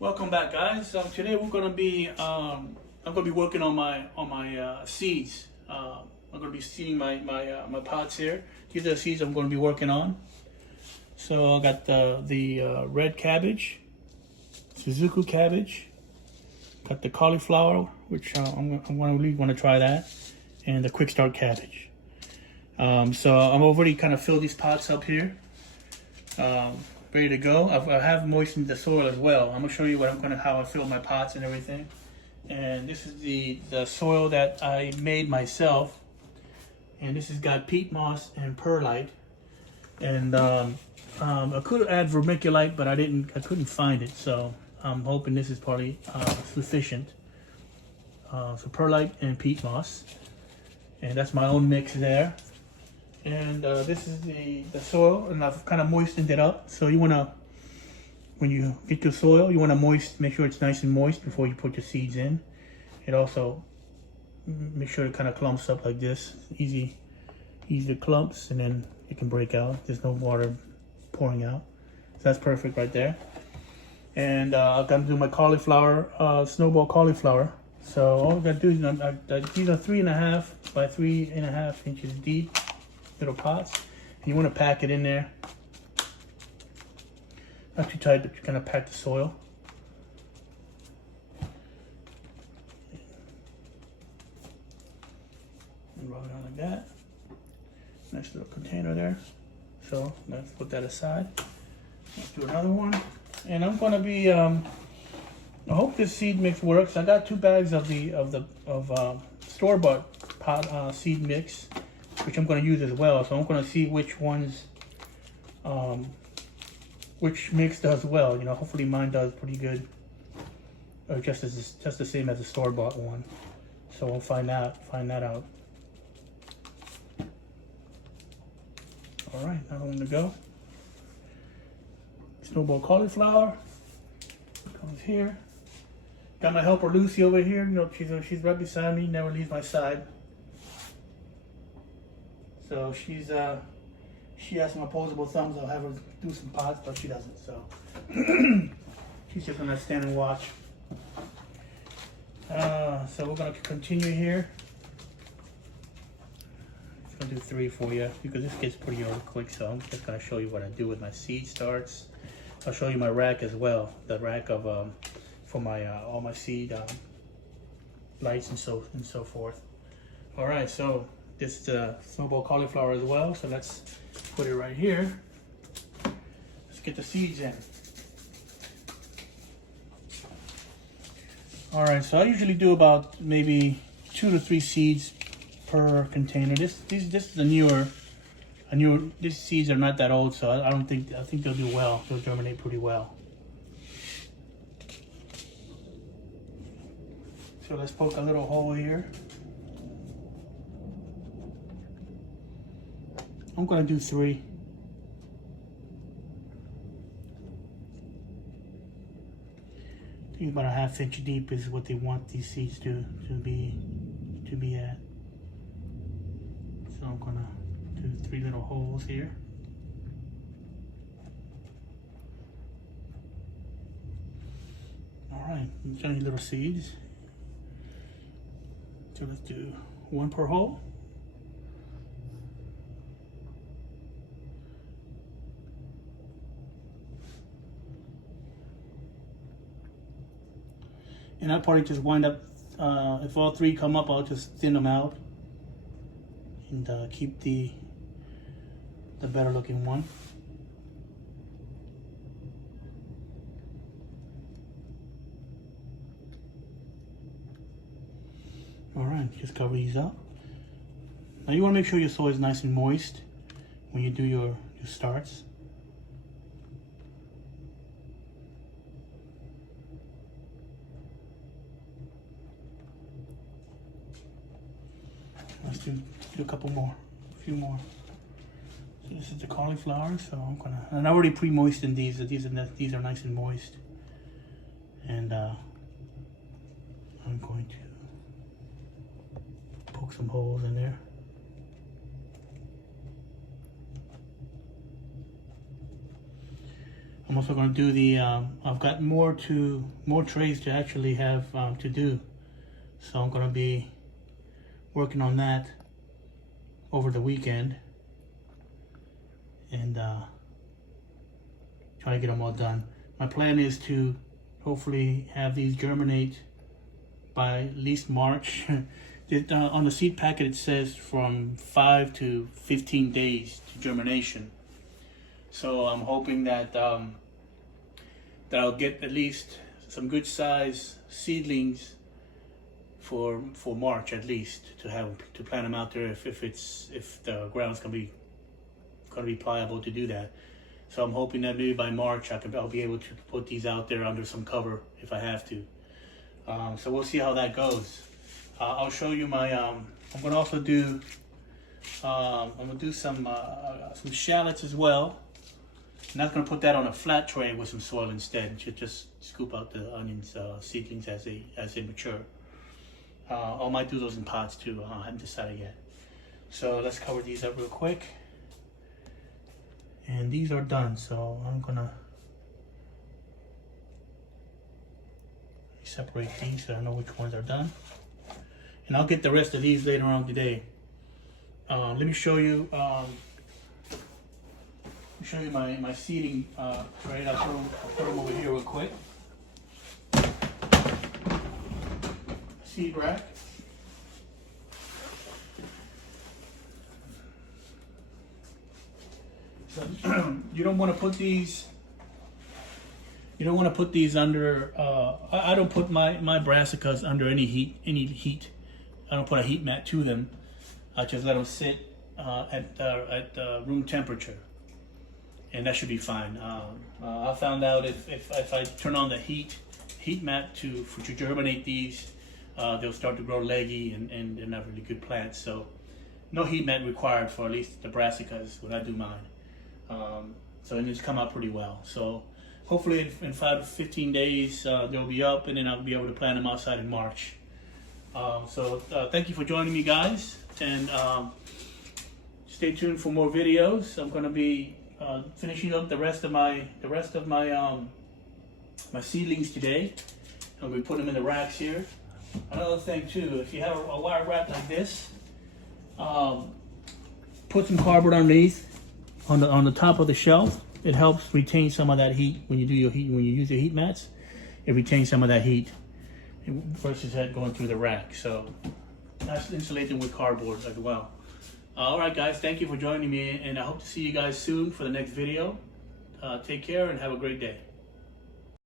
Welcome back, guys. Today we're gonna be I'm gonna be working on my seeds. I'm gonna be seeding my pots here. These are the seeds I'm gonna be working on. So I got the red cabbage, Suzuki cabbage, got the cauliflower, which I'm gonna really want to try that, and the quick start cabbage. So I'm already kind of filled these pots up here. Ready to go. I have moistened the soil as well. I'm gonna show you how I fill my pots and everything. And this is the soil that I made myself. And this has got peat moss and perlite. And I could add vermiculite, but I couldn't find it. So I'm hoping this is probably sufficient. So perlite and peat moss, and that's my own mix there. And this is the soil, and I've kind of moistened it up. So you wanna, when you get your soil, you wanna make sure it's nice and moist before you put your seeds in. It also make sure it kind of clumps up like this. Easy clumps, and then it can break out. There's no water pouring out. So that's perfect right there. And I'm gonna do my cauliflower, snowball cauliflower. So all I gotta do is these are 3.5 by 3.5 inches deep. Little pots, and you want to pack it in there. Not too tight, but you kind of pack the soil. And roll it on like that. Nice little container there. So let's put that aside. Let's do another one, and I'm going to be. I hope this seed mix works. I got 2 bags of store-bought pot seed mix, which I'm going to use as well. So I'm going to see which mix does well. You know, hopefully mine does pretty good, or just the same as the store-bought one. So we'll find that out. All right, another one to go. Snowball cauliflower comes here. Got my helper Lucy over here. You know, she's right beside me. Never leaves my side. So she has some opposable thumbs. I'll have her do some pots, but she doesn't. So she's just gonna stand and watch. So we're gonna continue here. I'm gonna do 3 for you because this gets pretty old quick. So I'm just gonna show you what I do with my seed starts. I'll show you my rack as well. The rack of for my all my seed lights and so forth. All right, so this snowball cauliflower as well, so let's put it right here. Let's get the seeds in. All right, so I usually do about maybe 2 to 3 seeds per container. This is a newer. These seeds are not that old, so I think they'll do well. They'll germinate pretty well. So let's poke a little hole here. I'm gonna do 3. I think about a 1/2 inch deep is what they want these seeds to be at. So I'm gonna do 3 little holes here. All right, tiny little seeds. So let's do 1 per hole. And I'll probably just wind up, if all 3 come up, I'll just thin them out and keep the better looking one. All right, just cover these up. Now you want to make sure your soil is nice and moist when you do your starts. Let's do a couple more, a few more. So this is the cauliflower, so and I already pre-moistened these. These are nice and moist. And I'm going to poke some holes in there. I'm also going to do the, I've got more trays to actually have to do. So I'm going to be working on that over the weekend and try to get them all done. My plan is to hopefully have these germinate by at least March. On the seed packet it says from 5 to 15 days to germination. So I'm hoping that that I'll get at least some good size seedlings for March at least to plant them out there if the ground's gonna be pliable to do that. So I'm hoping that maybe by March I'll be able to put these out there under some cover if I have to. So we'll see how that goes. I'll show you my. I'm gonna also do. I'm gonna do some shallots as well. And I'm gonna put that on a flat tray with some soil instead. Just scoop out the onions seedlings as they mature. I might do those in pots too. I haven't decided yet. So let's cover these up real quick. And these are done. So I'm gonna separate these so I know which ones are done. And I'll get the rest of these later on today. Let me show you. My seeding tray. I'll put them over here real quick. Seed rack. So you don't want to put these. You don't want to put these under. I don't put my brassicas under any heat. I don't put a heat mat to them. I just let them sit at room temperature, and that should be fine. I found out if I turn on the heat mat to germinate these, they'll start to grow leggy and they're not really good plants. So no heat mat required for at least the brassicas when I do mine. So and it's come out pretty well. So hopefully in 5 to 15 days they'll be up, and then I'll be able to plant them outside in March. So thank you for joining me, guys, and stay tuned for more videos. I'm going to be finishing up the rest of my my seedlings today. I'm going to put them in the racks here. Another thing too, if you have a wire rack like this, put some cardboard underneath on the top of the shelf. It helps retain some of that heat when you do when you use your heat mats. It retains some of that heat versus that going through the rack. So that's insulated with cardboard as well. All right, guys, thank you for joining me, and I hope to see you guys soon for the next video. Take care and have a great day.